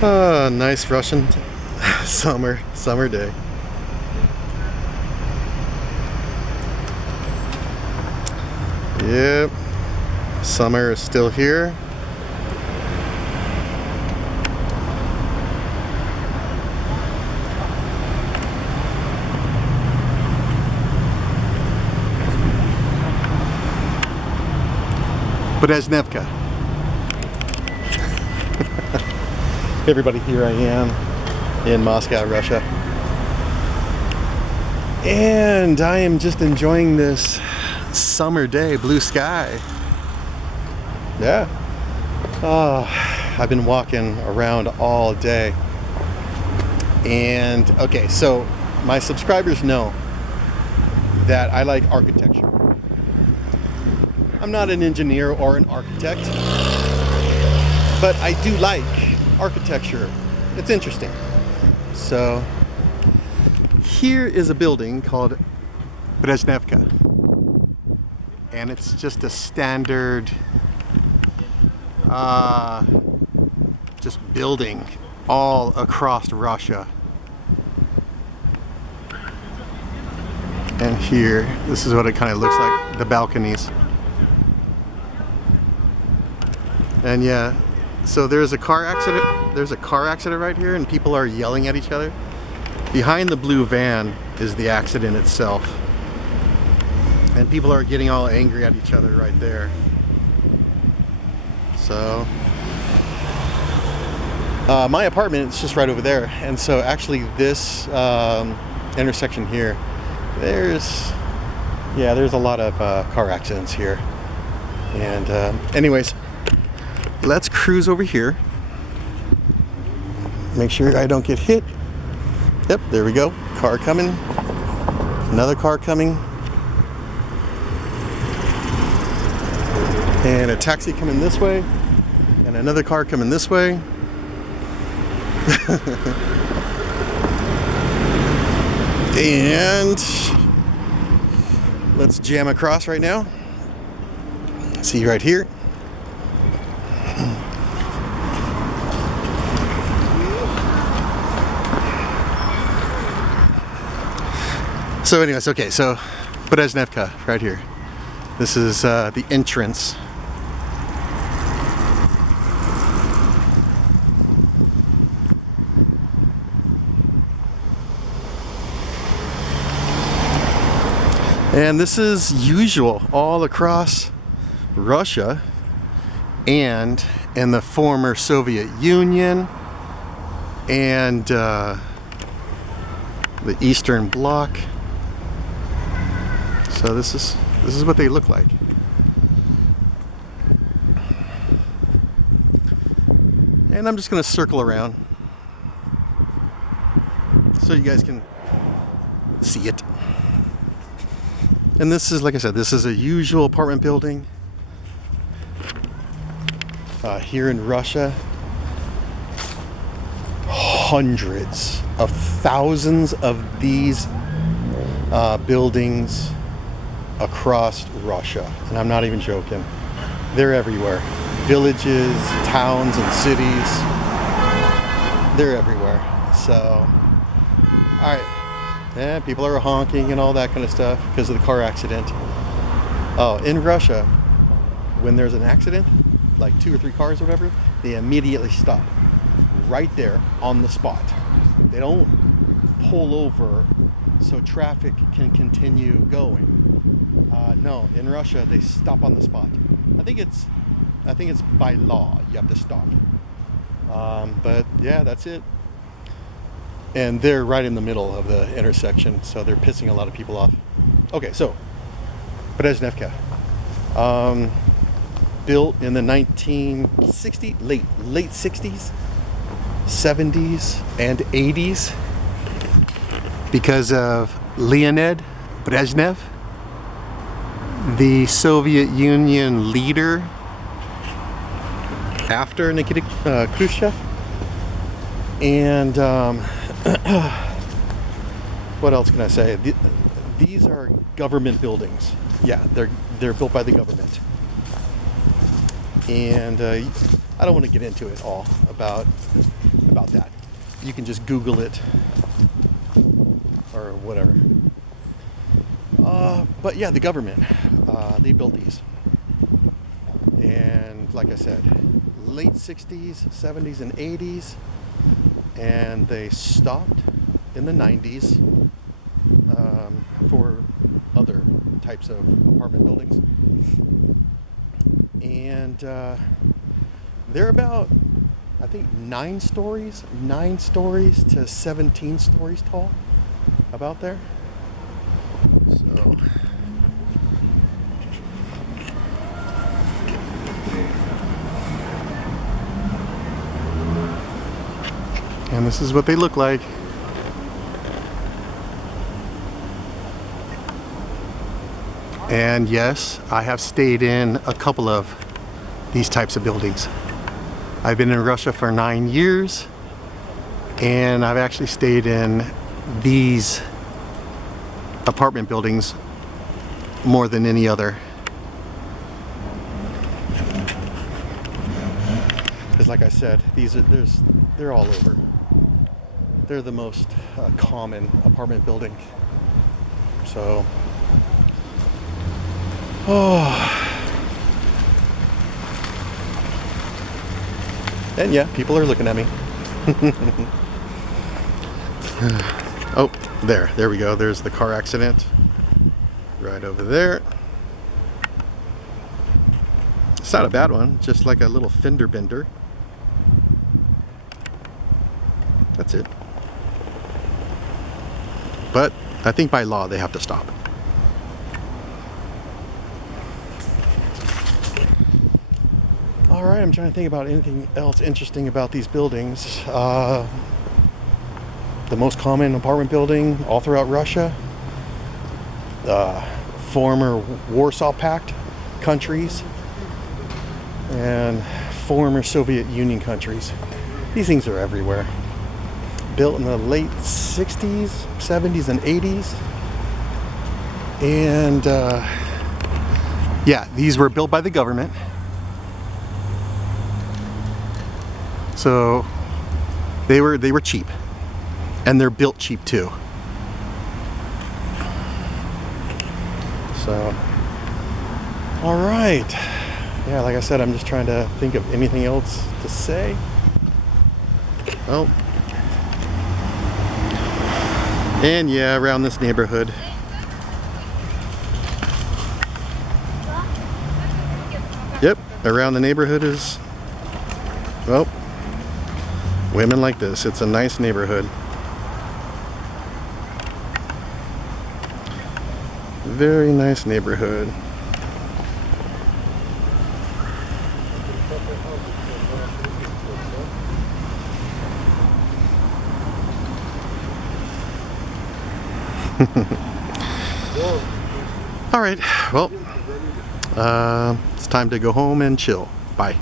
Nice Russian summer day. Yep, summer is still here. Brezhnevka. Everybody, here I am in Moscow, Russia. And I am just enjoying this summer day, blue sky. Yeah. Oh, I've been walking around all day. And okay, so my subscribers know that I like architecture. I'm not an engineer or an architect, but I do like architecture. It's interesting. So here is a building called Brezhnevka, and it's just a standard just building all across Russia. And here, this is what it kind of looks like, the balconies. And yeah, so there's a car accident. There's a car accident right here, and people are yelling at each other. Behind the blue van is the accident itself. And people are getting all angry at each other right there. So, my apartment is just right over there. And so actually this intersection here, there's a lot of car accidents here. And anyways, let's cruise over here. Make sure I don't get hit. Yep, there we go. Car coming. Another car coming. And a taxi coming this way. And another car coming this way. And let's jam across right now. See right here. So anyways, okay, so Brezhnevka right here. This is the entrance. And this is usual all across Russia and in the former Soviet Union and the Eastern Bloc. So this is what they look like. And I'm just gonna circle around so you guys can see it. And this is, like I said, this is a usual apartment building here in Russia. Hundreds of thousands of these buildings across Russia, and I'm not even joking. They're everywhere. Villages, towns, and cities. They're everywhere. So, all right. Yeah, people are honking and all that kind of stuff because of the car accident. Oh, in Russia, when there's an accident, like 2 or 3 cars or whatever, they immediately stop right there on the spot. They don't pull over so traffic can continue going. No, in Russia they stop on the spot. I think it's by law you have to stop. But yeah, that's it. And they're right in the middle of the intersection, so they're pissing a lot of people off. Okay, so Brezhnevka, built in the 1960s, late 60s, 70s, and 80s, because of Leonid Brezhnev, the Soviet Union leader after Nikita Khrushchev. And what else can I say? These are government buildings. Yeah, they're built by the government. And I don't want to get into it all about that. You can just Google it or whatever. But yeah, the government, they built these. And like I said, late 60s, 70s, and 80s. And they stopped in the 90s for other types of apartment buildings. And they're about, I think, 9 stories to 17 stories tall, about there. So and this is what they look like. And yes, I have stayed in a couple of these types of buildings. I've been in Russia for 9 years, and I've actually stayed in these apartment buildings more than any other. Because like I said, they're all over. They're the most common apartment building. So, and yeah, people are looking at me. Oh, there we go. There's the car accident right over there. It's not a bad one, just like a little fender bender. That's it. But I think by law they have to stop. All right, I'm trying to think about anything else interesting about these buildings. The most common apartment building all throughout Russia. Former Warsaw Pact countries and former Soviet Union countries. These things are everywhere. Built in the late 60s, 70s, and 80s. And yeah, these were built by the government. So they were cheap. And they're built cheap too. So, all right. Yeah, like I said, I'm just trying to think of anything else to say. Oh. And yeah, around this neighborhood. Yep, around the neighborhood is, well, women like this. It's a nice neighborhood. Very nice neighborhood. All right, well, it's time to go home and chill. Bye.